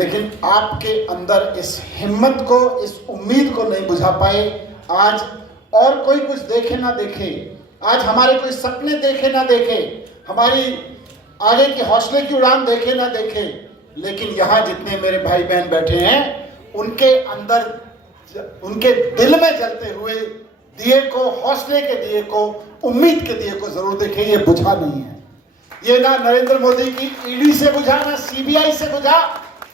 लेकिन आपके अंदर इस हिम्मत को, इस उम्मीद को नहीं बुझा पाए। आज और कोई कुछ देखे ना देखे, आज हमारे कोई सपने देखे ना देखे, हमारी आगे के हौसले की उड़ान देखे ना देखे, लेकिन यहाँ जितने मेरे भाई बहन बैठे हैं उनके अंदर, उनके दिल में जलते हुए दिए को, हौसले के दिए को, उम्मीद के दिए को जरूर देखें। ये बुझा नहीं है, ये ना नरेंद्र मोदी की ईडी से बुझा, ना सीबीआई से बुझा,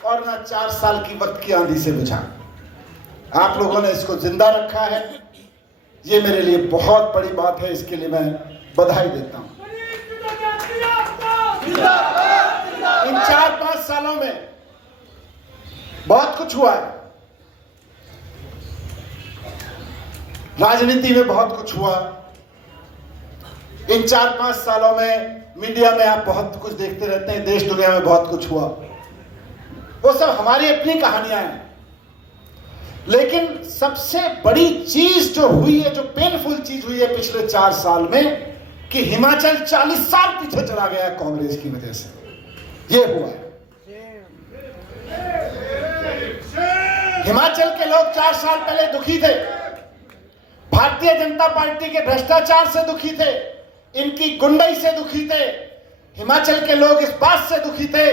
और ना 4 साल की वक्त की आंधी से बुझा। आप लोगों ने इसको जिंदा रखा है, ये मेरे लिए बहुत बड़ी बात है। इसके लिए मैं बधाई देता हूं। इन 4-5 सालों में बहुत कुछ हुआ है, राजनीति में बहुत कुछ हुआ। इन 4-5 सालों में मीडिया में आप बहुत कुछ देखते रहते हैं, देश दुनिया में बहुत कुछ हुआ। वो सब हमारी अपनी कहानियां हैं, लेकिन सबसे बड़ी चीज जो हुई है, जो पेनफुल चीज हुई है पिछले 4 साल में, कि हिमाचल 40 साल पीछे चला गया कांग्रेस की वजह से। ये हुआ है। हिमाचल के लोग 4 साल पहले दुखी थे, भारतीय जनता पार्टी के भ्रष्टाचार से दुखी थे, इनकी गुंडई से दुखी थे। हिमाचल के लोग इस बात से दुखी थे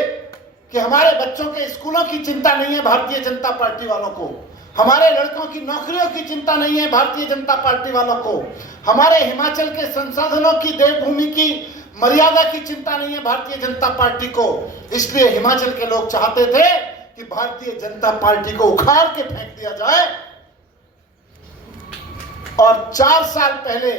कि हमारे बच्चों के स्कूलों की चिंता नहीं है भारतीय जनता पार्टी वालों को, हमारे लड़कों की नौकरियों की चिंता नहीं है भारतीय जनता पार्टी वालों को, हमारे हिमाचल के संसाधनों की, देवभूमि की मर्यादा की चिंता नहीं है भारतीय जनता पार्टी को। इसलिए हिमाचल के लोग चाहते थे कि भारतीय जनता पार्टी को उखाड़ के फेंक दिया जाए। और 4 साल पहले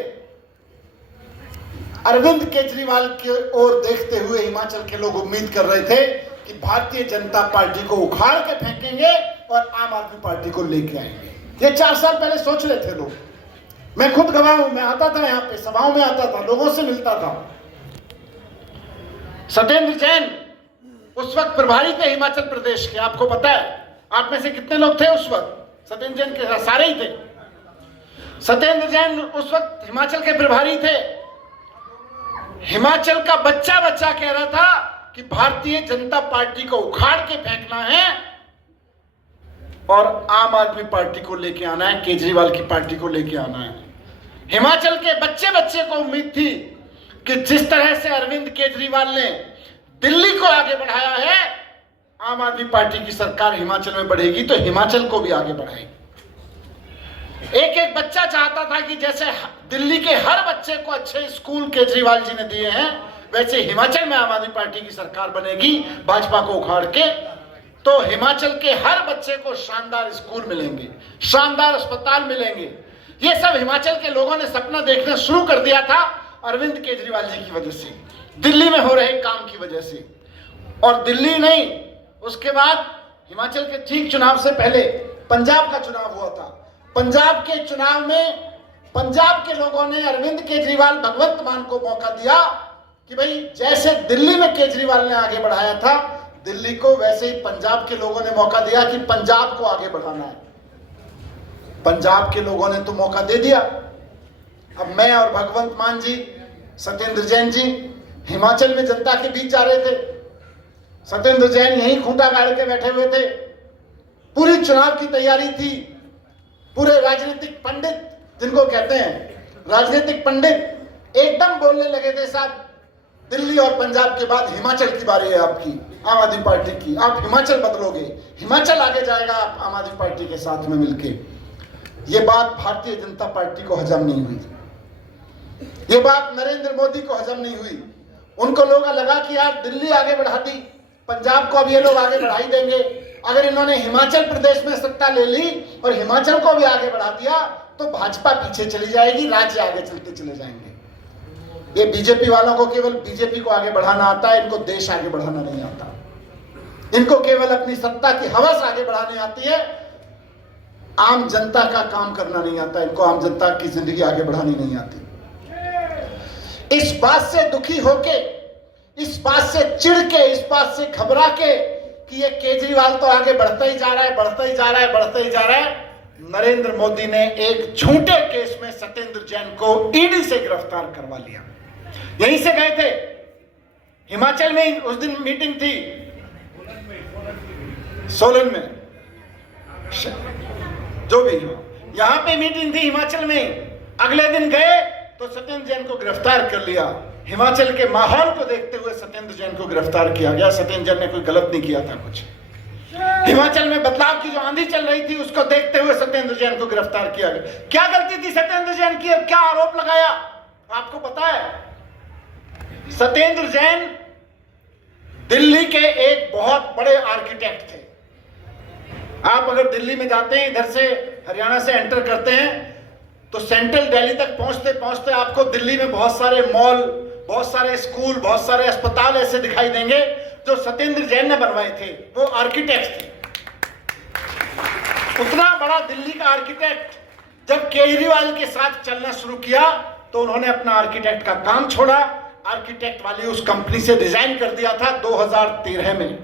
अरविंद केजरीवाल की ओर देखते हुए हिमाचल के लोग उम्मीद कर रहे थे कि भारतीय जनता पार्टी को उखाड़ के फेंकेंगे और आम आदमी पार्टी को लेके आएंगे। ये 4 साल पहले सोच रहे थे लोग। मैं खुद गवाह हूं, मैं आता था यहाँ पे, सभाओं में आता था, लोगों से मिलता था। सत्येंद्र जैन उस वक्त प्रभारी थे हिमाचल प्रदेश के, आपको पता है। आप में से कितने लोग थे उस वक्त? सत्येंद्र जैन के सारे ही थे। सत्येंद्र जैन उस वक्त हिमाचल के प्रभारी थे। हिमाचल का बच्चा बच्चा कह रहा था कि भारतीय जनता पार्टी को उखाड़ के फेंकना है और आम आदमी पार्टी को लेके आना है, केजरीवाल की पार्टी को लेके आना है। हिमाचल के बच्चे बच्चे को उम्मीद थी कि जिस तरह से अरविंद केजरीवाल ने दिल्ली को आगे बढ़ाया है, आम आदमी पार्टी की सरकार हिमाचल में बढ़ेगी तो हिमाचल को भी आगे बढ़ाएगी। एक एक बच्चा चाहता था कि जैसे दिल्ली के हर बच्चे को अच्छे स्कूल केजरीवाल जी ने दिए हैं, वैसे हिमाचल में आम आदमी पार्टी की सरकार बनेगी भाजपा को उखाड़ के, तो हिमाचल के हर बच्चे को शानदार स्कूल मिलेंगे, शानदार अस्पताल मिलेंगे। ये सब हिमाचल के लोगों ने सपना देखना शुरू कर दिया था अरविंद केजरीवाल जी की वजह से, दिल्ली में हो रहे काम की वजह से। और दिल्ली नहीं, उसके बाद हिमाचल के ठीक चुनाव से पहले पंजाब का चुनाव हुआ था। पंजाब के चुनाव में पंजाब के लोगों ने अरविंद केजरीवाल, भगवंत मान को मौका दिया कि भाई जैसे दिल्ली में केजरीवाल ने आगे बढ़ाया था दिल्ली को, वैसे ही पंजाब के लोगों ने मौका दिया कि पंजाब को आगे बढ़ाना है। पंजाब के लोगों ने तो मौका दे दिया। अब मैं और भगवंत मान जी, सत्येंद्र जैन जी हिमाचल में जनता के बीच जा रहे थे। सत्येंद्र जैन यहीं खूंटा गाड़ के बैठे हुए थे, पूरी चुनाव की तैयारी थी। पूरे राजनीतिक पंडित जिनको कहते हैं, राजनीतिक पंडित एकदम बोलने लगे थे, साहब दिल्ली और पंजाब के बाद हिमाचल की बारी है आपकी, आम आदमी पार्टी की, आप हिमाचल बदलोगे, हिमाचल आगे जाएगा आप आम आदमी पार्टी के साथ में मिलके। ये बात भारतीय जनता पार्टी को हजम नहीं हुई, ये बात नरेंद्र मोदी को हजम नहीं हुई। उनको लोग लगा कि यार दिल्ली आगे बढ़ा दी, पंजाब को अब ये लोग आगे बढ़ा ही देंगे। अगर इन्होंने हिमाचल प्रदेश में सत्ता ले ली और हिमाचल को भी आगे बढ़ा दिया तो भाजपा पीछे चली जाएगी, राज्य आगे चलते चले जाएंगे। ये बीजेपी वालों को केवल बीजेपी को आगे बढ़ाना आता है, इनको देश आगे बढ़ाना नहीं आता। इनको केवल अपनी सत्ता की हवस आगे बढ़ानी आती है, आम जनता का काम करना नहीं आता, इनको आम जनता की जिंदगी आगे बढ़ानी नहीं आती। इस बात से दुखी होके, इस बात से चिढ़ के, इस बात से घबरा के कि ये केजरीवाल तो आगे बढ़ता ही जा रहा है, बढ़ता ही जा रहा है, बढ़ता ही जा रहा है, नरेंद्र मोदी ने एक झूठे केस में सत्येंद्र जैन को ईडी से गिरफ्तार करवा लिया। यहीं से गए थे, हिमाचल में उस दिन मीटिंग थी, सोलन में, जो भी हो, यहां पे मीटिंग थी हिमाचल में। अगले दिन गए तो सत्येंद्र जैन को गिरफ्तार कर लिया। हिमाचल के माहौल को देखते हुए सत्येंद्र जैन को गिरफ्तार किया गया। सत्येंद्र जैन ने कोई गलत नहीं किया था कुछ। हिमाचल में बदलाव की जो आंधी चल रही थी उसको देखते हुए सत्येंद्र जैन को गिरफ्तार किया गया। क्या गलती थी सत्येंद्र जैन की और क्या आरोप लगाया आपको पता है? सत्येंद्र जैन दिल्ली के एक बहुत बड़े आर्किटेक्ट थे। आप अगर दिल्ली में जाते हैं, इधर से हरियाणा से एंटर करते हैं, तो सेंट्रल दिल्ली तक पहुंचते पहुंचते आपको दिल्ली में बहुत सारे मॉल, बहुत सारे स्कूल, बहुत सारे अस्पताल ऐसे दिखाई देंगे जो सत्येंद्र जैन ने बनवाए थे। वो आर्किटेक्ट थे। उतना बड़ा दिल्ली का आर्किटेक्ट जब केजरीवाल के साथ चलना शुरू किया तो उन्होंने अपना आर्किटेक्ट का काम छोड़ा। आर्किटेक्ट वाली उस कंपनी से रिजाइन कर दिया था 2013 में।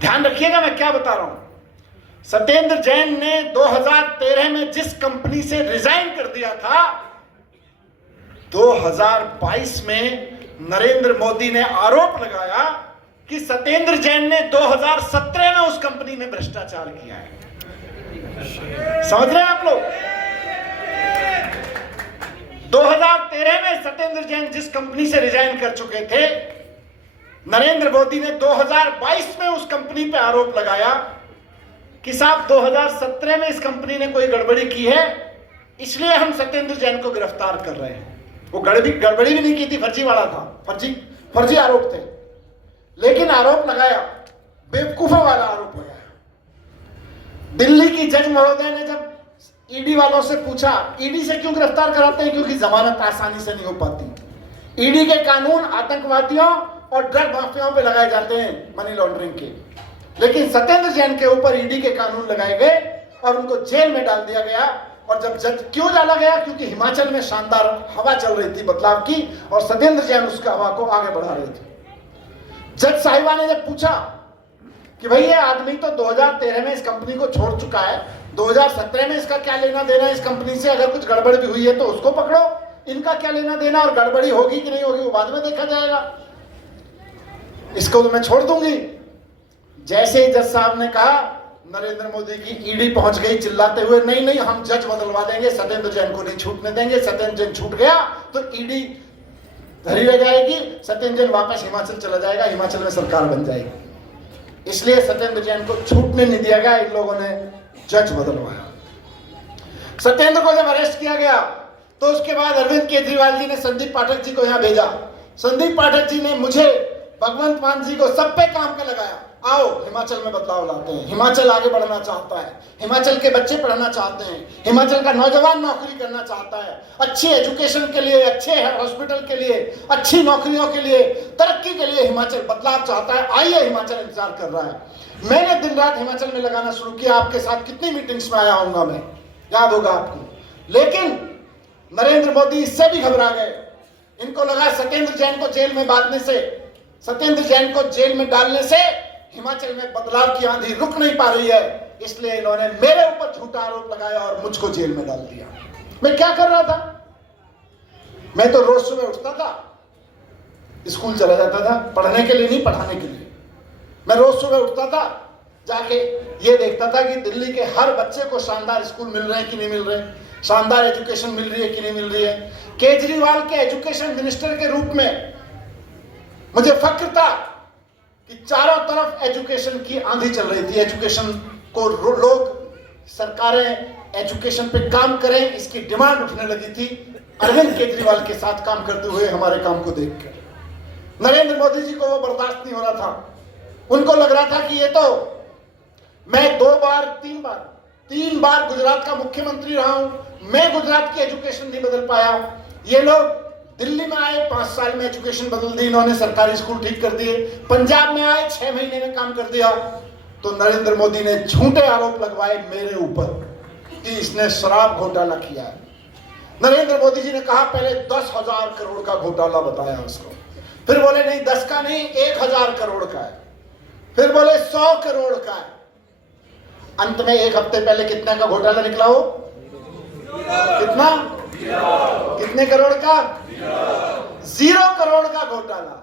ध्यान रखिएगा मैं क्या बता रहा हूं। सत्येंद्र जैन ने 2013 में जिस कंपनी से रिजाइन कर दिया था, 2022 में नरेंद्र मोदी ने आरोप लगाया कि सत्येंद्र जैन ने 2017 में उस कंपनी में भ्रष्टाचार किया है। समझ रहे हैं आप लोग? 2013 में सत्येंद्र जैन जिस कंपनी से रिजाइन कर चुके थे, नरेंद्र मोदी ने 2022 में उस कंपनी पे आरोप लगाया कि साहब 2017 में इस कंपनी ने कोई गड़बड़ी की है, इसलिए हम सत्येंद्र जैन को गिरफ्तार कर रहे हैं। वो गड़बड़ी भी नहीं की थी, फर्जीवाड़ा था, फर्जी आरोप थे, लेकिन आरोप लगाया, बेवकूफों वाला आरोप लगाया। दिल्ली की जज महोदय ने जब ईडी वालों से पूछा, ईडी से क्यों गिरफ्तार कराते हैं? क्योंकि जमानत आसानी से नहीं हो पाती। ईडी के कानून आतंकवादियों और ड्रग माफियाओं पे लगाए जाते हैं, मनी लॉन्ड्रिंग के, लेकिन सत्येंद्र जैन के ऊपर ईडी के कानून लगाए गए और उनको जेल में डाल दिया गया। और जब जज क्यों डाला गया? क्योंकि हिमाचल में शानदार हवा चल रही थी बदलाव की और सत्येंद्र जैन उसका हवा को आगे बढ़ा रहे थे। जज साहिबा ने जब पूछा कि भाई ये आदमी तो 2013 में इस कंपनी को छोड़ चुका है, 2017 में इसका क्या लेना देना इस कंपनी से? अगर कुछ गड़बड़ भी हुई है तो उसको पकड़ो, इनका क्या लेना देना, और गड़बड़ी होगी कि नहीं होगी वो बाद में देखा जाएगा, इसको तो मैं छोड़ दूंगी। जैसे ही जज साहब ने कहा, नरेंद्र मोदी की ईडी पहुंच गई चिल्लाते हुए, नहीं नहीं हम जज बदलवा देंगे, सत्येंद्र जैन को नहीं छूटने देंगे। सत्येंद्र जैन छूट गया तो ईडी धरी रह जाएगी, सत्येंद्र जैन वापस हिमाचल चला जाएगा, हिमाचल में सरकार बन जाएगी। इसलिए सत्येंद्र जैन को छूटने नहीं दिया गया, इन लोगों ने जज बदलवाया। सत्येंद्र को जब अरेस्ट किया गया तो उसके बाद अरविंद केजरीवाल जी ने संदीप पाठक जी को यहां भेजा। संदीप पाठक जी ने मुझे, भगवंत मान जी को, सब पे काम पे लगाया, आओ हिमाचल में बदलाव लाते हैं। हिमाचल आगे बढ़ना चाहता है, हिमाचल के बच्चे पढ़ना चाहते हैं, हिमाचल का नौजवान नौकरी करना चाहता है, अच्छी एजुकेशन के लिए, अच्छे हॉस्पिटल के लिए, अच्छी नौकरियों के लिए, तरक्की के लिए हिमाचल बदलाव चाहता है। आइए, हिमाचल इंतजार कर रहा है। मैंने दिन रात हिमाचल में लगाना शुरू किया, आपके साथ कितनी मीटिंग्स में आया होऊंगा मैं, याद होगा आपको। लेकिन नरेंद्र मोदी इससे भी घबरा गए। इनको लगा सत्येंद्र जैन को जेल में बांधने से, सत्येंद्र जैन को जेल में डालने से हिमाचल में बदलाव की आंधी रुक नहीं पा रही है, इसलिए इन्होंने मेरे ऊपर झूठा आरोप लगाया और मुझको जेल में डाल दिया। मैं क्या कर रहा था? मैं तो रोज सुबह उठता था, स्कूल चला जाता था, पढ़ने के लिए नहीं, पढ़ाने के लिए। मैं रोज सुबह उठता था, जाके ये देखता था कि दिल्ली के हर बच्चे को शानदार स्कूल मिल रहे हैं कि नहीं मिल रहे, शानदार एजुकेशन मिल रही है कि नहीं मिल रही है। केजरीवाल के एजुकेशन मिनिस्टर के रूप में मुझे फक्र था कि चारों तरफ एजुकेशन की आंधी चल रही थी। एजुकेशन को लोग, सरकारें एजुकेशन पे काम करें, इसकी डिमांड उठने लगी थी अरविंद केजरीवाल के साथ काम करते हुए हमारे काम को देखकर। नरेंद्र मोदी जी को वो बर्दाश्त नहीं हो रहा था। उनको लग रहा था कि ये तो, मैं 3 बार गुजरात का मुख्यमंत्री रहा हूं, मैं गुजरात की एजुकेशन नहीं बदल पाया। ये लोग दिल्ली में आए, 5 साल में एजुकेशन बदल दी इन्होंने, सरकारी स्कूल ठीक कर दिए। पंजाब में आए, 6 महीने में काम कर दिया। तो नरेंद्र मोदी ने झूठे आरोप लगवाए मेरे ऊपर कि इसने शराब घोटाला किया है। नरेंद्र मोदी जी ने कहा पहले 10,000 करोड़ का घोटाला बताया उसको, फिर बोले नहीं 10 का नहीं 1,000 करोड़ का है, फिर बोले 100 करोड़ का है। अंत में 1 हफ्ते पहले कितने का घोटाला निकला हो? कितना? कितने करोड़ का? 0 करोड़ का घोटाला।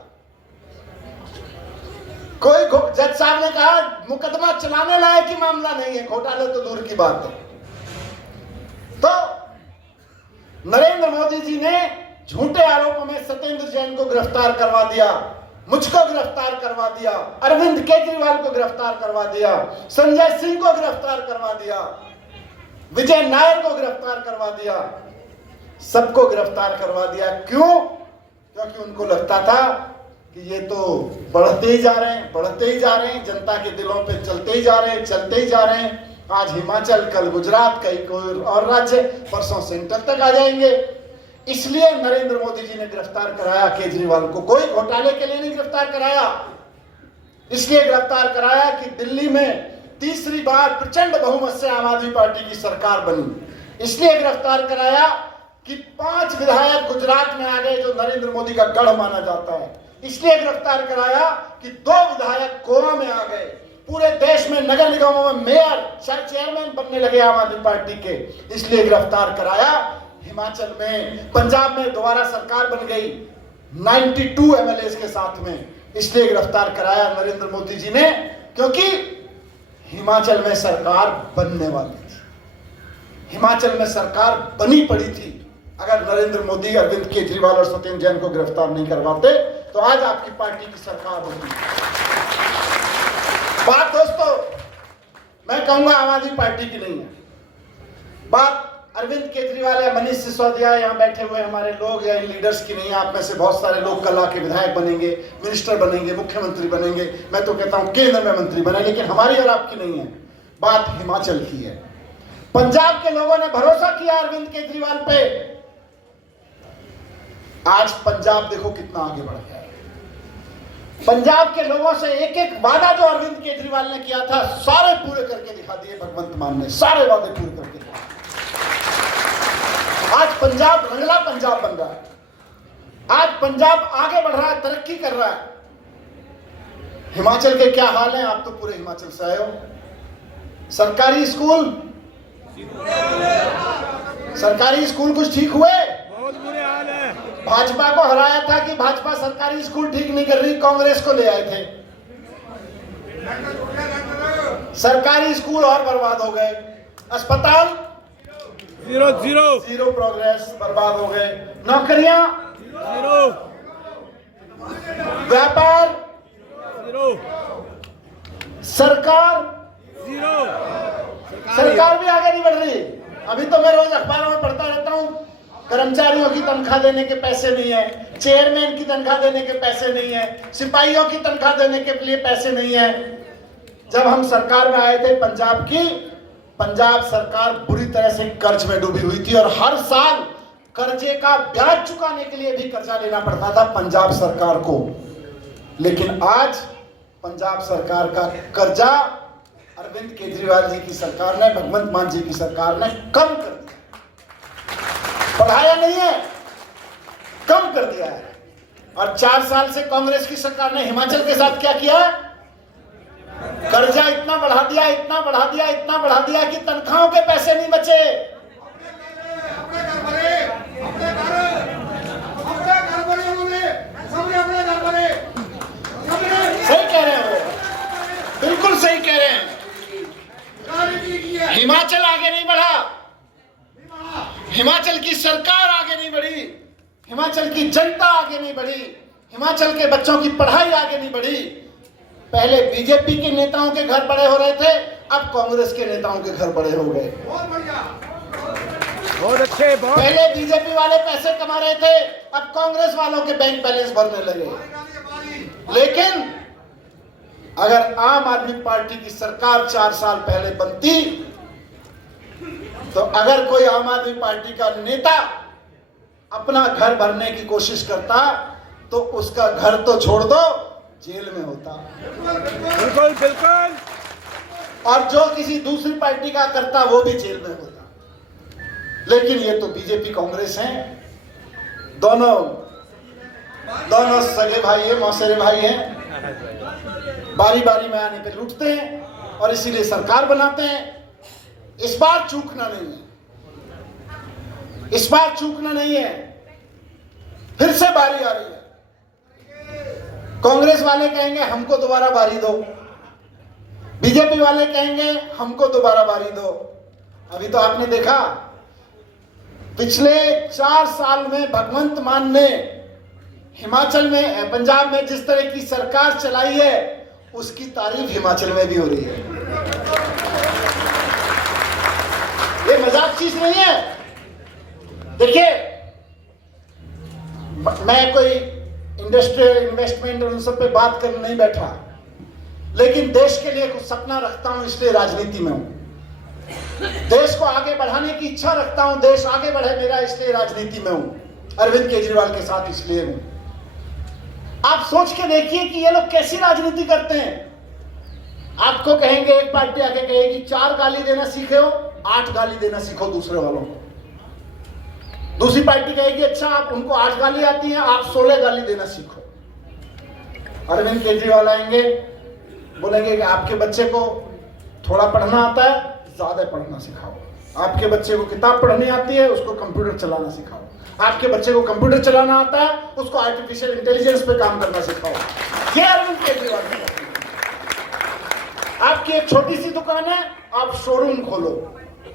कोई जज साहब ने कहा मुकदमा चलाने लायक ही मामला नहीं है, घोटाले तो दूर की बात है। तो नरेंद्र मोदी जी ने झूठे आरोपों में सत्येंद्र जैन को गिरफ्तार करवा दिया, मुझको गिरफ्तार करवा दिया, अरविंद केजरीवाल को गिरफ्तार करवा दिया, संजय सिंह को गिरफ्तार करवा दिया, विजय नायर को गिरफ्तार करवा दिया, सबको गिरफ्तार करवा दिया। क्यों? क्योंकि उनको लगता था कि ये तो बढ़ते ही जा रहे हैं, बढ़ते ही जा रहे हैं, जनता के दिलों पे चलते ही जा रहे हैं, चलते ही जा रहे हैं। आज हिमाचल, कल गुजरात, कहीं कोई और राज्य, परसों सेंटर तक आ जाएंगे। इसलिए नरेंद्र मोदी जी ने गिरफ्तार कराया केजरीवाल को। कोई घोटाले के लिए नहीं गिरफ्तार कराया, इसलिए गिरफ्तार कराया कि दिल्ली में तीसरी बार प्रचंड बहुमत से आम आदमी पार्टी की सरकार बनी। इसलिए गिरफ्तार कराया कि 5 विधायक गुजरात में आ गए जो नरेंद्र मोदी का गढ़ माना जाता है। इसलिए गिरफ्तार कराया कि 2 विधायक गोवा में आ गए। पूरे देश में नगर निगमों में मेयर, चेयरमैन बनने लगे आम आदमी पार्टी के, इसलिए गिरफ्तार कराया। हिमाचल में, पंजाब में दोबारा सरकार बन गई 92 एमएलए के साथ में, इसलिए गिरफ्तार कराया नरेंद्र मोदी जी ने, क्योंकि हिमाचल में सरकार बनने वाली थी, हिमाचल में सरकार बनी पड़ी थी। अगर नरेंद्र मोदी अरविंद केजरीवाल और सत्येंद्र जैन को गिरफ्तार नहीं करवाते तो आज आपकी पार्टी की सरकार होती। बात दोस्तों मैं कहूंगा आम आदमी पार्टी की नहीं है, बात अरविंद केजरीवाल या मनीष सिसोदिया, यहाँ बैठे हुए हमारे लोग या इन लीडर्स की नहीं है। आप में से बहुत सारे लोग कल आके विधायक बनेंगे, मिनिस्टर बनेंगे, मुख्यमंत्री बनेंगे, मैं तो कहता हूं केंद्र में मंत्री बने, लेकिन हमारी और आपकी नहीं है। बात हिमाचल की है। पंजाब के लोगों ने भरोसा किया अरविंद केजरीवाल पे, आज पंजाब देखो कितना आगे बढ़ गया है। पंजाब के लोगों से एक एक वादा जो अरविंद केजरीवाल ने किया था सारे पूरे करके दिखा दिए भगवंत मान ने, सारे वादे पूरे करके दिखा। आज पंजाब रंगला पंजाब बन रहा है, आज पंजाब आगे बढ़ रहा है, तरक्की कर रहा है। हिमाचल के क्या हाल है, आप तो पूरे हिमाचल से आए हो। सरकारी स्कूल कुछ ठीक हुए? बहुत बुरे हाल है। भाजपा को हराया था कि भाजपा सरकारी स्कूल ठीक नहीं कर रही, कांग्रेस को ले आए थे। सरकारी स्कूल और बर्बाद हो गए, अस्पताल जीरो प्रोग्रेस, बर्बाद हो गए, नौकरियां जीरो, व्यापार जीरो, सरकार भी आगे नहीं बढ़ रही। अभी तो मैं रोज अखबारों में पढ़ता रहता हूं, कर्मचारियों की तनख्वाह देने के पैसे नहीं है, चेयरमैन की तनख्वाह देने के पैसे नहीं है, सिपाहियों की तनख्वाह देने के लिए पैसे नहीं है। जब हम सरकार में आए थे पंजाब सरकार बुरी तरह से कर्ज में डूबी हुई थी और हर साल कर्जे का ब्याज चुकाने के लिए भी कर्जा लेना पड़ता था पंजाब सरकार को। लेकिन आज पंजाब सरकार का कर्जा अरविंद केजरीवाल जी की सरकार ने, भगवंत मान जी की सरकार ने कम कर दिया, बढ़ाया नहीं है, कम कर दिया है। और 4 साल से कांग्रेस की सरकार ने हिमाचल के साथ क्या किया? कर्जा इतना बढ़ा दिया, इतना बढ़ा दिया, इतना बढ़ा दिया कि तनख्वाहों के पैसे नहीं बचे। सही कह रहे हो, बिल्कुल सही कह रहे हैं। हिमाचल आगे नहीं बढ़ा, हिमाचल की सरकार आगे नहीं बढ़ी, हिमाचल की जनता आगे नहीं बढ़ी, हिमाचल के बच्चों की पढ़ाई आगे नहीं बढ़ी। पहले बीजेपी के नेताओं के घर बड़े हो रहे थे, अब कांग्रेस के नेताओं के घर बड़े हो गए। बहुत अच्छे। पहले बीजेपी वाले पैसे कमा रहे थे, अब कांग्रेस वालों के बैंक बैलेंस भरने लगे। लेकिन अगर आम आदमी पार्टी की सरकार 4 साल पहले बनती तो अगर कोई आम आदमी पार्टी का नेता अपना घर भरने की कोशिश करता तो उसका घर तो छोड़ दो, जेल में होता। बिल्कुल बिल्कुल। और जो किसी दूसरी पार्टी का करता वो भी जेल में होता। लेकिन ये तो बीजेपी कांग्रेस हैं, दोनों सगे भाई हैं, मौसेरे भाई हैं, बारी बारी में आने पे लूटते हैं और इसीलिए सरकार बनाते हैं। इस बार चूकना नहीं है, इस बार चूकना नहीं है। फिर से बारी आ रही है, कांग्रेस वाले कहेंगे हमको दोबारा बारी दो, बीजेपी वाले कहेंगे हमको दोबारा बारी दो। अभी तो आपने देखा पिछले 4 साल में भगवंत मान ने हिमाचल में, पंजाब में जिस तरह की सरकार चलाई है उसकी तारीफ हिमाचल में भी हो रही है। ये मजाक चीज नहीं है। देखिए, मैं कोई इंडस्ट्रियल इन्वेस्टमेंट उन सब पे बात करने नहीं बैठा, लेकिन देश के लिए कुछ सपना रखता हूं, इसलिए राजनीति में हूं। देश को आगे बढ़ाने की इच्छा रखता हूं, देश आगे बढ़े मेरा, इसलिए राजनीति में हूं। अरविंद केजरीवाल के साथ इसलिए हूं। आप सोच के देखिए कि ये लोग कैसी राजनीति करते हैं। आपको कहेंगे, एक पार्टी आके कहेगी 4 गाली देना सीखे हो, 8 गाली देना सीखो दूसरे वालों को। दूसरी पार्टी कहेगी अच्छा आप उनको 8 गाली आती हैं, आप 16 गाली देना सीखो। अरविंद केजरीवाल आएंगे, बोलेंगे कि आपके बच्चे को थोड़ा पढ़ना आता है, ज्यादा पढ़ना सिखाओ। आपके बच्चे को किताब पढ़नी आती है, उसको कंप्यूटर चलाना सिखाओ। आपके बच्चे को कंप्यूटर चलाना आता है, उसको आर्टिफिशियल इंटेलिजेंस पे काम करना सिखाओ। ये अरविंद केजरीवाल की बात है। आपकी एक छोटी सी दुकान है, आप शोरूम खोलो।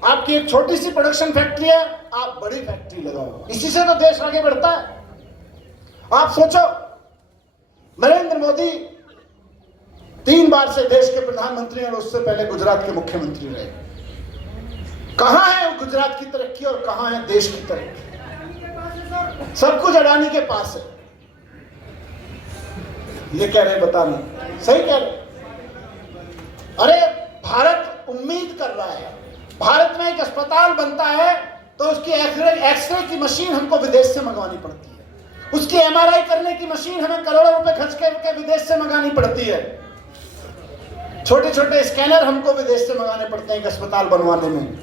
आपकी एक छोटी सी प्रोडक्शन फैक्ट्री है, आप बड़ी फैक्ट्री लगाओ। इसी से तो देश आगे बढ़ता है। आप सोचो, नरेंद्र मोदी 3 बार से देश के प्रधानमंत्री और उससे पहले गुजरात के मुख्यमंत्री रहे। कहां है गुजरात की तरक्की और कहां है देश की तरक्की? सब कुछ अडानी के पास है। ये कह रहे बताना, सही कह रहे। अरे भारत उम्मीद कर रहा है, भारत में एक अस्पताल बनता है तो उसकी एक्सरे की मशीन हमको विदेश से मंगवानी पड़ती है। उसकी एमआरआई करने की मशीन हमें करोड़ों रुपए खर्च करके विदेश से मंगानी पड़ती है। छोटे छोटे स्कैनर हमको विदेश से मंगाने पड़ते हैं एक अस्पताल बनवाने में।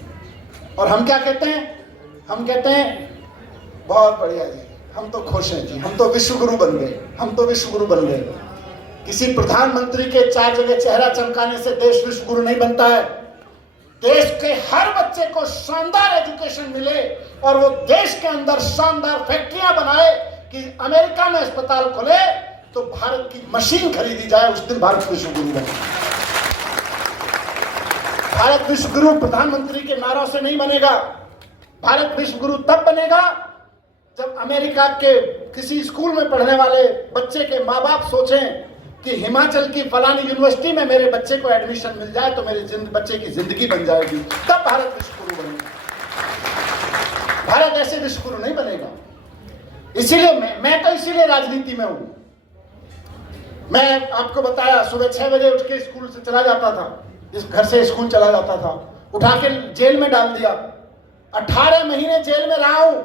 और हम क्या कहते हैं? हम कहते हैं बहुत बढ़िया जी, हम तो खुश हैं जी, हम तो विश्व गुरु बन गए, हम तो विश्व गुरु बन गए। किसी प्रधानमंत्री के 4 जगह चेहरा चमकाने से देश विश्व गुरु नहीं बनता है। देश के हर बच्चे को शानदार एजुकेशन मिले और वो देश के अंदर शानदार फैक्ट्रियां बनाए कि अमेरिका में अस्पताल खोले तो भारत की मशीन खरीदी जाए, उस दिन भारत विश्व गुरु बने। भारत विश्व गुरु प्रधानमंत्री के नारों से नहीं बनेगा। भारत विश्व गुरु तब बनेगा जब अमेरिका के किसी स्कूल में पढ़ने वाले बच्चे के माँ बाप सोचें कि हिमाचल की फलानी यूनिवर्सिटी में मेरे बच्चे को एडमिशन मिल जाए तो मेरे बच्चे की जिंदगी बन जाएगी, तब भारत विश्व गुरु बनेगा। भारत ऐसे विश्व गुरु नहीं बनेगा। इसीलिए मैं तो इसीलिए राजनीति में हूं। मैं आपको बताया, सुबह 6 बजे उठ के स्कूल से चला जाता था, इस घर से स्कूल चला जाता था, उठा के जेल में डाल दिया। 18 महीने जेल में रहा हूं।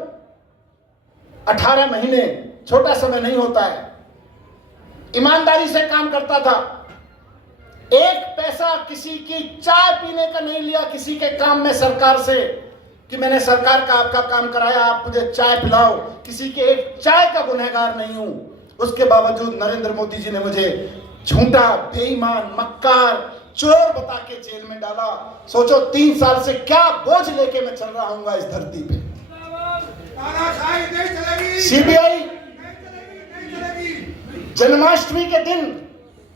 18 महीने छोटा समय नहीं होता है। ईमानदारी से काम करता था। एक पैसा किसी की चाय पीने का नहीं लिया किसी के काम में सरकार से कि मैंने सरकार का आपका काम कराया, आप मुझे चाय पिलाओ। किसी के एक चाय का गुनहगार नहीं हूं। उसके बावजूद नरेंद्र मोदी जी ने मुझे झूठा, बेईमान, मक्कार, चोर बता के जेल में डाला। सोचो 3 साल से क्या बोझ लेके मैं चल रहा हूं इस धरती पे। सीबीआई जन्माष्टमी के दिन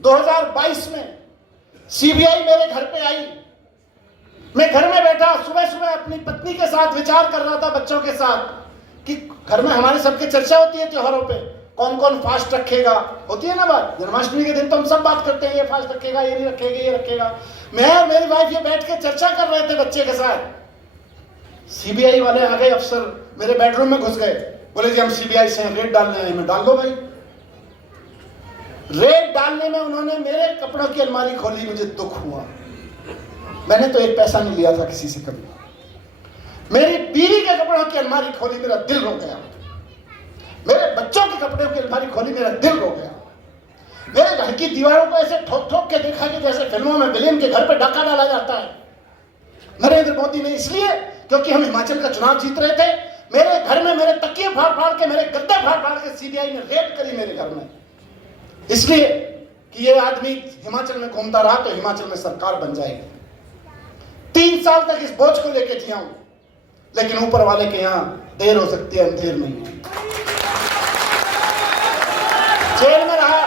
2022 में सीबीआई मेरे घर पे आई। मैं घर में बैठा सुबह सुबह अपनी पत्नी के साथ विचार कर रहा था, बच्चों के साथ, कि घर में हमारे सबके चर्चा होती है त्योहारों पे, कौन कौन फास्ट रखेगा, होती है ना बात। जन्माष्टमी के दिन तो हम सब बात करते हैं, ये फास्ट रखेगा, ये नहीं रखेगा, ये रखेगा। मैं और मेरी वाइफ ये बैठ के चर्चा कर रहे थे बच्चे के साथ। सीबीआई वाले आ गए, अफसर मेरे बेडरूम में घुस गए, बोले जी हम सीबीआई से रेड डालने आए। मैं डाल दो भाई। रेड डालने में उन्होंने मेरे कपड़ों की अलमारी खोली, मुझे दुख हुआ। मैंने तो एक पैसा नहीं लिया था किसी से कभी। मेरी बीवी के कपड़ों की अलमारी खोली, मेरा दिल रो गया। मेरे बच्चों के कपड़ों की अलमारी खोली, मेरा दिल रो गया। मेरे घर की दीवारों को ऐसे ठोक ठोक के देखा कि जैसे फिल्मों में विलेन के घर पे डाका डाला जाता है। नरेंद्र मोदी ने इसलिए, क्योंकि हम हिमाचल का चुनाव जीत रहे थे, मेरे घर में मेरे तकिए फाड़ फाड़ के, मेरे गद्दे फाड़ फाड़ के सीबीआई ने रेड करी मेरे घर में, इसलिए कि ये आदमी हिमाचल में घूमता रहा तो हिमाचल में सरकार बन जाएगी। 3 साल तक इस बोझ को लेके जिया हूं, लेकिन ऊपर वाले के यहां देर हो सकती है, अंधेर नहीं है। जेल में रहा,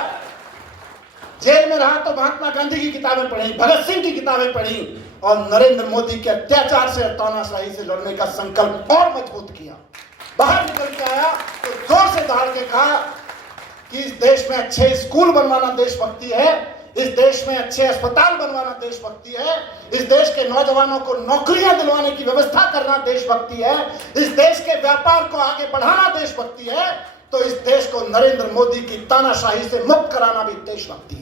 जेल में रहा तो महात्मा गांधी की किताबें पढ़ी, भगत सिंह की किताबें पढ़ी और नरेंद्र मोदी के अत्याचार से, तानाशाही से लड़ने का संकल्प और मजबूत किया। बाहर निकल के आया तो जोर से दहाड़ के कहा कि इस देश में अच्छे स्कूल बनवाना देशभक्ति है, इस देश में अच्छे अस्पताल बनवाना देशभक्ति है, इस देश के नौजवानों को नौकरियां दिलवाने की व्यवस्था करना देशभक्ति है, इस देश के व्यापार को आगे बढ़ाना देशभक्ति है, तो इस देश को नरेंद्र मोदी की तानाशाही से मुक्त कराना भी देशभक्ति है।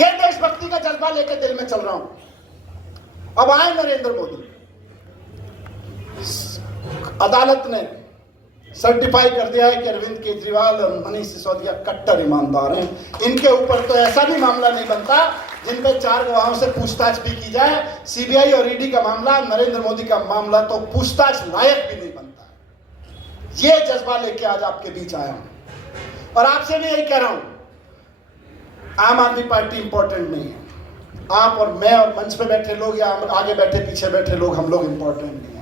यह देशभक्ति का जज्बा लेकर दिल में चल रहा हूं। अब आए नरेंद्र मोदी, अदालत ने सर्टिफाई कर दिया है कि अरविंद केजरीवाल और मनीष सिसोदिया कट्टर ईमानदार हैं। इनके ऊपर तो ऐसा भी मामला नहीं बनता जिन पे 4 गवाहों से पूछताछ भी की जाए। सीबीआई और ईडी का मामला, नरेंद्र मोदी का मामला तो पूछताछ लायक भी नहीं बनता। ये जज्बा लेके आज आपके बीच आया हूं और आपसे भी यही कह रहा हूं, आम आदमी पार्टी इंपॉर्टेंट नहीं है। आप और मैं और मंच पे बैठे लोग या आगे बैठे पीछे बैठे लोग, हम लोग इंपॉर्टेंट नहीं है।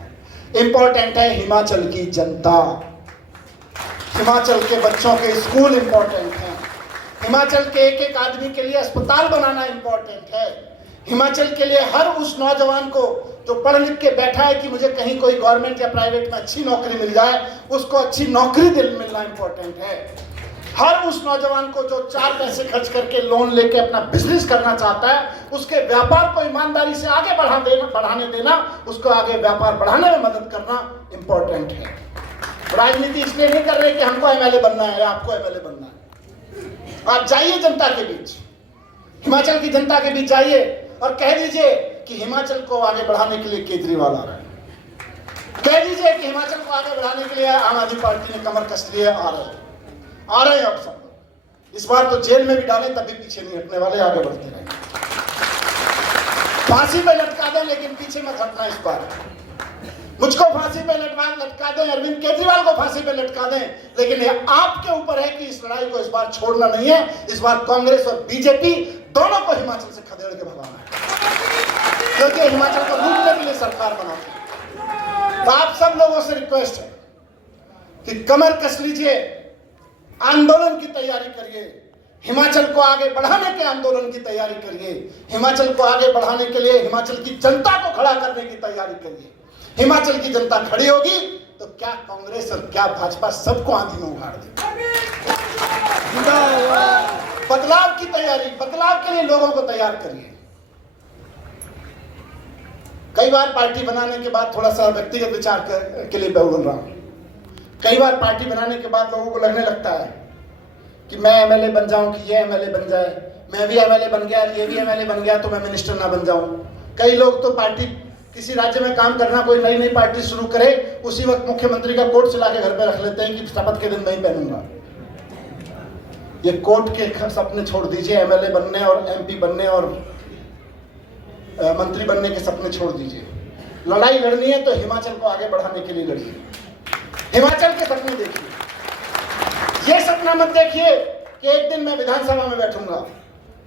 इंपॉर्टेंट है हिमाचल की जनता, हिमाचल के बच्चों के स्कूल इंपॉर्टेंट हैं, हिमाचल के एक एक आदमी के लिए अस्पताल बनाना इंपॉर्टेंट है, हिमाचल के लिए हर उस नौजवान को जो पढ़ लिख के बैठा है कि मुझे कहीं कोई गवर्नमेंट या प्राइवेट में अच्छी नौकरी मिल जाए, उसको अच्छी नौकरी मिलना इंपॉर्टेंट है। हर उस नौजवान को जो 4 पैसे खर्च करके लोन लेके अपना बिजनेस करना चाहता है, उसके व्यापार को ईमानदारी से आगे बढ़ाने देना, उसको आगे व्यापार बढ़ाने में मदद करना इंपॉर्टेंट है। राजनीति इसलिए नहीं कर रहे कि हमको एमएलए बनना है या आपको एमएलए बनना है। आप जाइए जनता के बीच, हिमाचल की जनता के बीच जाइए और कह दीजिए कि हिमाचल को आगे बढ़ाने के लिए केजरीवाल आ रहा है। कह दीजिए कि हिमाचल को आगे बढ़ाने के लिए आम आदमी पार्टी ने कमर कस ली है, आ रहे हैं अब सब लोग। इस बार तो जेल में भी डालें तभी पीछे नहीं हटने वाले, आगे बढ़ते रहेंगे। फांसी पे लटका दें लेकिन पीछे मत हटना। इस बार मुझको फांसी पे लटका दें, अरविंद केजरीवाल को फांसी पे लटका दें, लेकिन ये आपके ऊपर है कि इस लड़ाई को इस बार छोड़ना नहीं है। इस बार कांग्रेस और बीजेपी दोनों को हिमाचल से खदेड़ के भगाना है, क्योंकि हिमाचल को लूटने के लिए सरकार बनाती है। तो आप सब लोगों से रिक्वेस्ट है कि कमर कस लीजिए, आंदोलन की तैयारी करिए, हिमाचल को आगे बढ़ाने के आंदोलन की तैयारी करिए, हिमाचल को आगे बढ़ाने के लिए हिमाचल की जनता को खड़ा करने की तैयारी करिए। हिमाचल की जनता खड़ी होगी तो क्या कांग्रेस और क्या भाजपा सबको आंधी में उगाड़ देगी। बदलाव की तैयारी, बदलाव के लिए लोगों को तैयार करिए। कई बार पार्टी बनाने के बाद थोड़ा सा व्यक्तिगत विचार के लिए बोल रहा हूं। कई बार पार्टी बनाने के बाद लोगों को लगने लगता है कि मैं एमएलए बन जाऊं कि ये एमएलए बन जाए, मैं भी एमएलए बन गया, ये भी एमएलए बन गया तो मैं मिनिस्टर ना बन जाऊं। कई लोग तो पार्टी किसी राज्य में काम करना, कोई नई नई पार्टी शुरू करे, उसी वक्त मुख्यमंत्री का कोट सिला के घर पे रख लेते हैं कि शपथ के दिन नहीं पहनूंगा। ये कोट के सपने छोड़ दीजिए, एमएलए बनने और एमपी बनने और मंत्री बनने के सपने छोड़ दीजिए। लड़ाई लड़नी है तो हिमाचल को आगे बढ़ाने के लिए लड़िए। हिमाचल के सपने देखिए। ये सपना मत देखिए कि एक दिन मैं विधानसभा में बैठूंगा,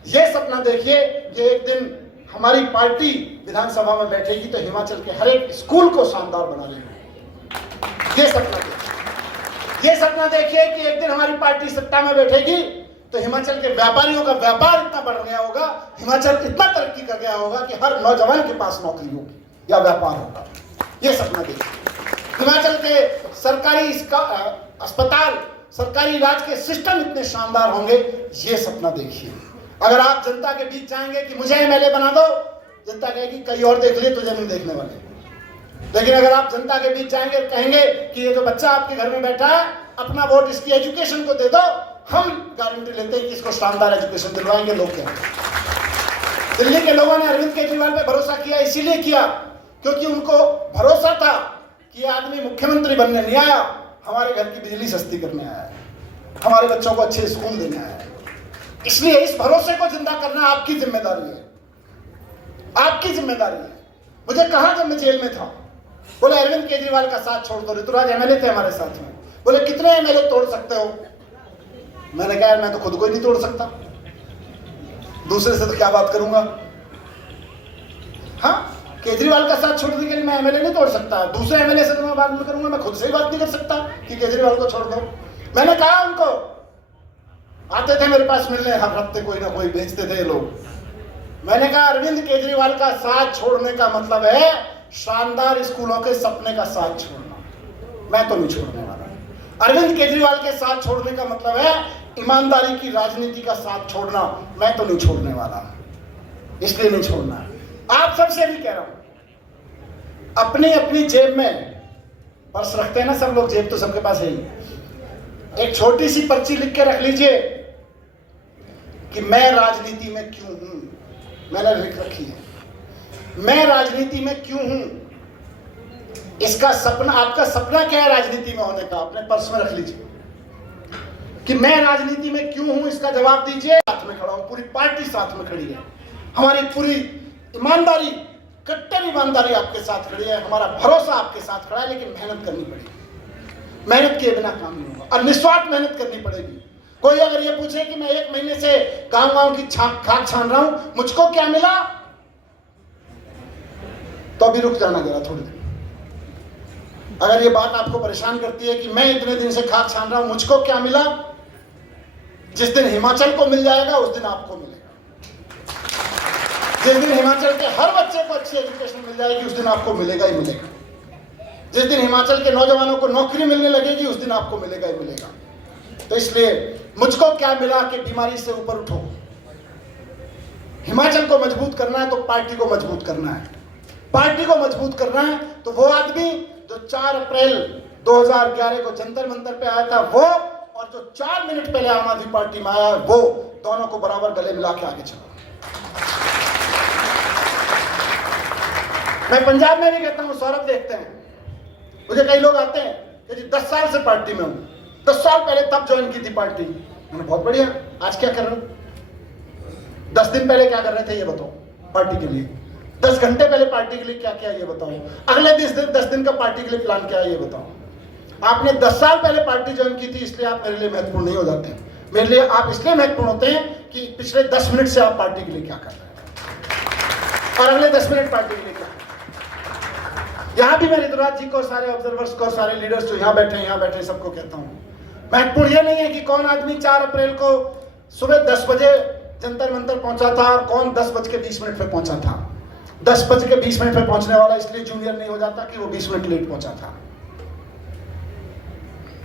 ये सपना देखिए कि एक दिन हमारी पार्टी विधानसभा में बैठेगी तो हिमाचल के हर एक स्कूल को शानदार बना लेगी। ये सपना देखिए। ये सपना देखिए कि एक दिन हमारी पार्टी सत्ता में बैठेगी तो हिमाचल के व्यापारियों का व्यापार इतना बढ़ गया होगा, हिमाचल इतना तरक्की कर गया होगा कि हर नौजवान के पास नौकरी होगी या व्यापार होगा। ये सपना देखिए। हिमाचल के सरकारी अस्पताल, सरकारी इलाज के सिस्टम इतने शानदार होंगे, ये सपना देखिए। अगर आप जनता के बीच जाएंगे कि मुझे एमएलए बना दो, जनता कहेगी कहीं और देख ले, तुझे नहीं देखने वाले। लेकिन अगर आप जनता के बीच जाएंगे और कहेंगे कि ये जो बच्चा आपके घर में बैठा है, अपना वोट इसकी एजुकेशन को दे दो, हम गारंटी लेते हैं कि इसको शानदार एजुकेशन दिलवाएंगे, लोग कहेंगे। दिल्ली के लोगों ने अरविंद केजरीवाल पे भरोसा किया, इसीलिए किया क्योंकि उनको भरोसा था कि ये आदमी मुख्यमंत्री बनने नहीं आया, हमारे घर की बिजली सस्ती करने आया है, हमारे बच्चों को अच्छे स्कूल देने आया है। इसलिए इस भरोसे को जिंदा करना आपकी जिम्मेदारी है, आपकी जिम्मेदारी है। मुझे कहा जब मैं जेल में था, बोले अरविंद केजरीवाल का साथ छोड़ दो, ऋतुराज एमएलए थे हमारे साथ में, बोले कितने एमएलए तोड़ सकते हो? मैंने कहा मैं तो खुद को ही नहीं तोड़ सकता, दूसरे से तो क्या बात करूंगा। हाँ, केजरीवाल का साथ छोड़ने के लिए मैं एमएलए नहीं तोड़ सकता, दूसरे एमएलए से तो मैं बात नहीं करूंगा, मैं खुद से ही बात नहीं कर सकता कि केजरीवाल को छोड़ दो। मैंने कहा उनको आते थे मेरे पास मिलने, हर हफ्ते कोई ना कोई भेजते थे लोग। मैंने कहा अरविंद केजरीवाल का साथ छोड़ने का मतलब है शानदार स्कूलों के सपने का साथ छोड़ना। मैं तो नहीं छोड़ने वाला। अरविंद केजरीवाल के साथ छोड़ने का मतलब है ईमानदारी की राजनीति का साथ छोड़ना। मैं तो नहीं छोड़ने वाला, इसलिए नहीं छोड़ना है। आप सबसे भी कह रहा हूं, अपनी अपनी जेब में पर्स रखते हैं ना सब लोग, जेब तो सबके पास है ही। एक छोटी सी पर्ची लिख के रख लीजिए कि मैं राजनीति में क्यों हूं। मैंने लिख रखी है, मैं राजनीति में क्यों हूं। इसका सपना, आपका सपना क्या है राजनीति में होने का, अपने पर्स में रख लीजिए कि मैं राजनीति में क्यों हूं। इसका जवाब दीजिए। साथ में खड़ा हूं, पूरी पार्टी साथ में खड़ी है, हमारी पूरी ईमानदारी, कट्टर ईमानदारी आपके साथ खड़ी है, हमारा भरोसा आपके साथ खड़ा है। लेकिन मेहनत करनी पड़ेगी, मेहनत किए बिना काम नहीं होगा और निस्वार्थ मेहनत करनी पड़ेगी। कोई अगर ये पूछे कि मैं 1 महीने से गांव गांव की खाक छान रहा हूं, मुझको क्या मिला, तो अभी रुक जाना जरा थोड़ी देर। अगर ये बात आपको परेशान करती है कि मैं इतने दिन से खाक छान रहा हूं, मुझको क्या मिला, जिस दिन हिमाचल को मिल जाएगा उस दिन आपको मिलेगा। जिस दिन हिमाचल के हर बच्चे को अच्छी एजुकेशन मिल जाएगी उस दिन आपको मिलेगा ही मिलेगा। जिस दिन हिमाचल के नौजवानों को नौकरी मिलने लगेगी उस दिन आपको मिलेगा ही मिलेगा। तो इसलिए मुझको क्या मिला कि बीमारी से ऊपर उठो। हिमाचल को मजबूत करना है तो पार्टी को मजबूत करना है। पार्टी को मजबूत करना है तो वो आदमी जो 4 अप्रैल 2011 को जंतर मंतर पे आया था वो, और जो 4 मिनट पहले आम आदमी पार्टी में आया वो, दोनों को बराबर गले मिला के आगे चलो। मैं पंजाब में भी कहता हूं, सौरभ देखते हैं, मुझे कई लोग आते हैं कि जी 10 साल से पार्टी में हूं, 10 साल पहले तब ज्वाइन की थी पार्टी। मैंने बहुत बढ़िया, आज क्या कर रहे हो? 10 दिन पहले क्या कर रहे थे ये बताओ पार्टी के लिए, 10 घंटे पहले पार्टी के लिए क्या किया ये बताओ, अगले 10 दिन का पार्टी के लिए प्लान क्या है ये बताओ। आपने 10 साल पहले पार्टी ज्वाइन की थी, इसलिए आप मेरे लिए महत्वपूर्ण नहीं हो जाते। मेरे लिए आप इसलिए महत्वपूर्ण होते हैं कि पिछले 10 मिनट से आप पार्टी के लिए क्या कर रहे हैं और अगले 10 मिनट पार्टी के लिए क्या। यहां भी मैं ऋतुराज जी को, सारे ऑब्जर्वर्स को, सारे लीडर्स जो यहां बैठे सबको कहता हूं, महत्वपूर्ण यह नहीं है कि कौन आदमी 4 अप्रैल को सुबह 10 बजे जंतर मंतर पहुंचा था और कौन 10:20 पे पहुंचा था। 10:20 पे पहुंचने वाला इसलिए जूनियर नहीं हो जाता कि वो 20 मिनट लेट पहुंचा था।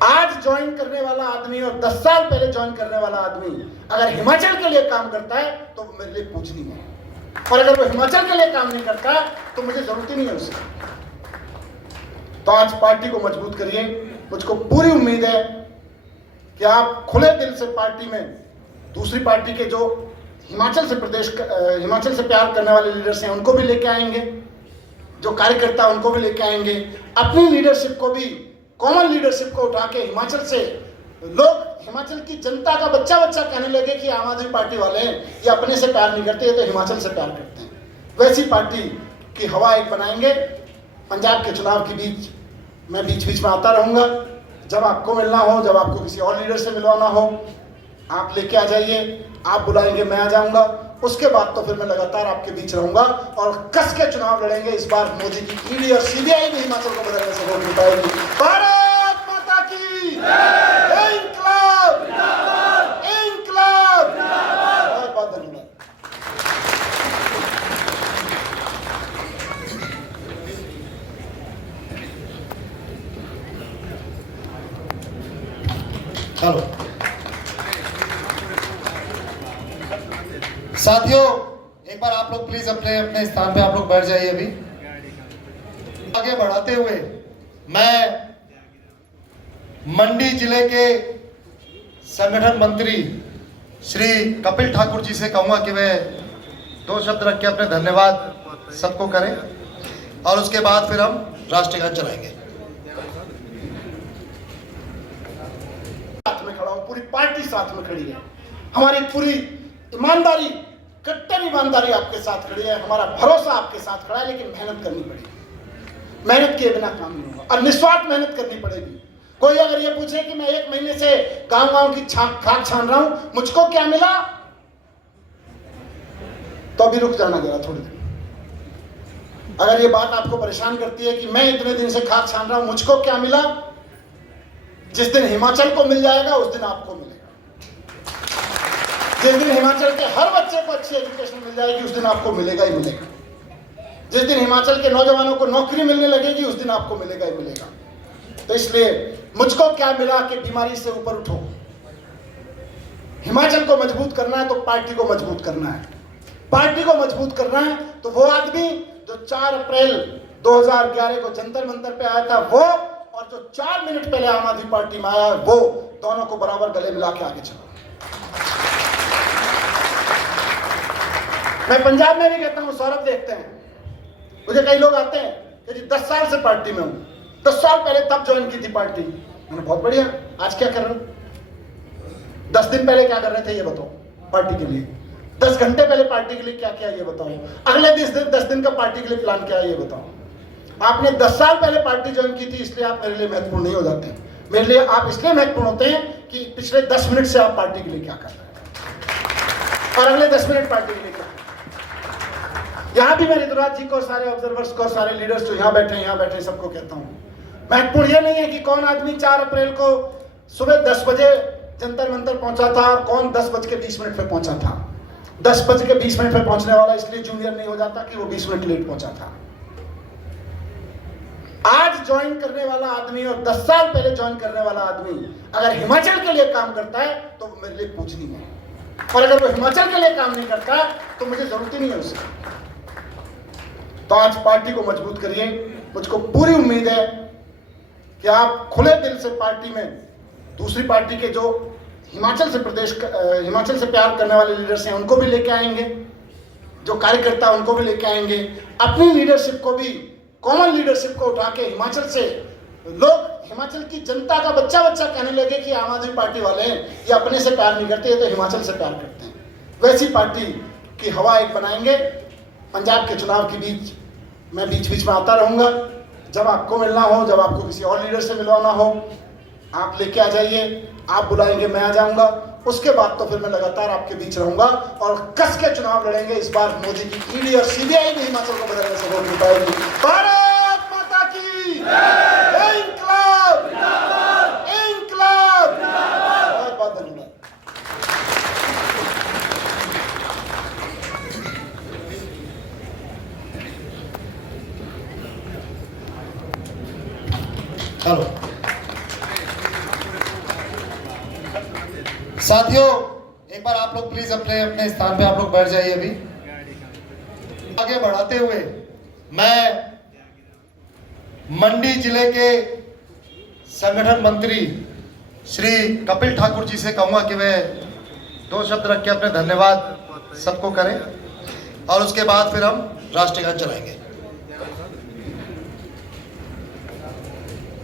आज ज्वाइन करने वाला आदमी और 10 साल पहले ज्वाइन करने वाला आदमी अगर हिमाचल के लिए काम करता है तो मेरे लिए पूछनीय है, और अगर वो हिमाचल के लिए काम नहीं करता तो मुझे जरूरत ही नहीं है उसकी। तो आज पार्टी को मजबूत करिए। मुझको पूरी उम्मीद है कि आप खुले दिल से पार्टी में दूसरी पार्टी के जो हिमाचल से प्यार करने वाले लीडर्स हैं उनको भी लेके आएंगे, जो कार्यकर्ता उनको भी लेके आएंगे, अपनी लीडरशिप को भी, कॉमन लीडरशिप को उठा के हिमाचल से लोग, हिमाचल की जनता का बच्चा कहने लगे कि आम आदमी पार्टी वाले हैं ये अपने से प्यार नहीं करते, ये तो हिमाचल से प्यार करते हैं। वैसी पार्टी की हवा एक बनाएंगे। पंजाब के चुनाव के बीच मैं बीच में आता रहूंगा, जब आपको मिलना हो, जब आपको किसी और लीडर से मिलवाना हो आप लेके आ जाइए, आप बुलाएंगे मैं आ जाऊंगा। उसके बाद तो फिर मैं लगातार आपके बीच रहूंगा और कस के चुनाव लड़ेंगे। इस बार मोदी की ईडी और सीबीआई भी हिमाचल को बदलने से रोक नहीं पाएगी। भारत माता की इंकलाब, इंकलाब। बहुत बहुत धन्यवाद। चलो साथियों, एक बार आप लोग प्लीज अपने अपने स्थान पे आप लोग बैठ जाइए। अभी आगे बढ़ाते हुए मैं मंडी जिले के संगठन मंत्री श्री कपिल ठाकुर जी से कहूंगा कि वे 2 शब्द रख के अपने धन्यवाद सबको करें और उसके बाद फिर हम राष्ट्रीय गान चलाएंगे। साथ में खड़ा हूं, पूरी पार्टी साथ में खड़ी है, हमारी पूरी ईमानदारी, कट्टर ईमानदारी आपके साथ खड़ी है, हमारा भरोसा आपके साथ खड़ा है। लेकिन मेहनत करनी पड़ेगी, मेहनत किए बिना काम नहीं होगा और निस्वार्थ मेहनत करनी पड़ेगी। कोई अगर ये पूछे कि मैं 1 महीने से गांव की खाक छान रहा हूं, मुझको क्या मिला, तो अभी रुक जाना जरा थोड़ी देर। अगर ये बात आपको परेशान करती है कि मैं इतने दिन से खाक छान रहा हूं, मुझको क्या मिला, जिस दिन हिमाचल को मिल जाएगा उस दिन आपको मिलेगा। जिस दिन हिमाचल के हर बच्चे को अच्छी एजुकेशन मिल जाएगी उस दिन आपको मिलेगा ही मिलेगा। जिस दिन हिमाचल के नौजवानों को नौकरी मिलने लगेगी उस दिन आपको मिलेगा ही मिलेगा। तो इसलिए मुझको क्या मिला कि बीमारी से ऊपर उठो। हिमाचल को मजबूत करना है तो पार्टी को मजबूत करना है। पार्टी को मजबूत करना है तो वो आदमी जो 4 अप्रैल 2011 को जंतर मंतर पे आया था वो, और जो 4 मिनट पहले आम आदमी पार्टी में आया वो, दोनों को बराबर गले मिला के आगे चलो। मैं पंजाब में भी कहता हूं, सौरभ देखते हैं, मुझे कई लोग आते हैं कि जी 10 साल से पार्टी में हूं, 10 साल पहले तब ज्वाइन की थी पार्टी। मैंने बहुत बढ़िया, आज क्या कर रहे हो? 10 दिन पहले क्या कर रहे थे ये बताओ पार्टी के लिए। 10 घंटे पहले पार्टी के लिए क्या किया ये बताओ। अगले 10 दिन का पार्टी के लिए प्लान क्या है ये बताओ। आपने 10 साल पहले पार्टी ज्वाइन की थी, इसलिए आप मेरे लिए महत्वपूर्ण नहीं हो जाते। मेरे लिए आप इसलिए महत्वपूर्ण होते हैं कि पिछले 10 मिनट से आप पार्टी के लिए क्या कर रहे हैं और अगले 10 मिनट पार्टी के लिए क्या। यहां भी मैं ऋतुराज जी को, सारे ऑब्जर्वर्स को, सारे लीडर्स जो यहां बैठे सबको कहता हूं, महत्वपूर्ण यह नहीं है कि कौन आदमी 4 अप्रैल को सुबह 10 बजे जंतर मंतर पहुंचा था और कौन 10:20 पे पहुंचा था। 10:20 पे पहुंचने वाला इसलिए जूनियर नहीं हो जाता कि वो 20 मिनट लेट पहुंचा था। आज ज्वाइन करने वाला आदमी और 10 साल पहले ज्वाइन करने वाला आदमी अगर हिमाचल के लिए काम करता है तो वो मेरे लिए पूछनी है, और अगर वो हिमाचल के लिए काम नहीं करता तो मुझे जरूरत ही नहीं है उसकी। तो आज पार्टी को मजबूत करिए। मुझको पूरी उम्मीद है कि आप खुले दिल से पार्टी में दूसरी पार्टी के जो हिमाचल से प्यार करने वाले लीडर्स हैं उनको भी लेके आएंगे, जो कार्यकर्ता उनको भी लेके आएंगे, अपनी लीडरशिप को भी, कॉमन लीडरशिप को उठा के हिमाचल से लोग, हिमाचल की जनता का बच्चा कहने लगे कि आम आदमी पार्टी वाले हैं, ये अपने से प्यार नहीं करते, ये तो हिमाचल से प्यार करते हैं। वैसी पार्टी की हवा एक बनाएंगे। पंजाब के चुनाव के बीच मैं बीच में आता रहूंगा। जब आपको मिलना हो, जब आपको किसी और लीडर से मिलवाना हो, आप लेके आ जाइए, आप बुलाएंगे मैं आ जाऊंगा। उसके बाद तो फिर मैं लगातार आपके बीच रहूंगा और कस के चुनाव लड़ेंगे। इस बार मोदी की ईडी और सीबीआई भी हिमाचल को बदलने से रोक नहीं पाएगी। भारत माता की इंकलाब, इंकलाब। बहुत बहुत धन्यवाद। हेलो साथियों, एक बार आप लोग प्लीज अपने अपने स्थान पे आप लोग बैठ जाइए। अभी आगे बढ़ाते हुए मैं मंडी जिले के संगठन मंत्री श्री कपिल ठाकुर जी से कहूंगा कि वे 2 शब्द रख के अपने धन्यवाद सबको करें और उसके बाद फिर हम राष्ट्रगान चलाएंगे।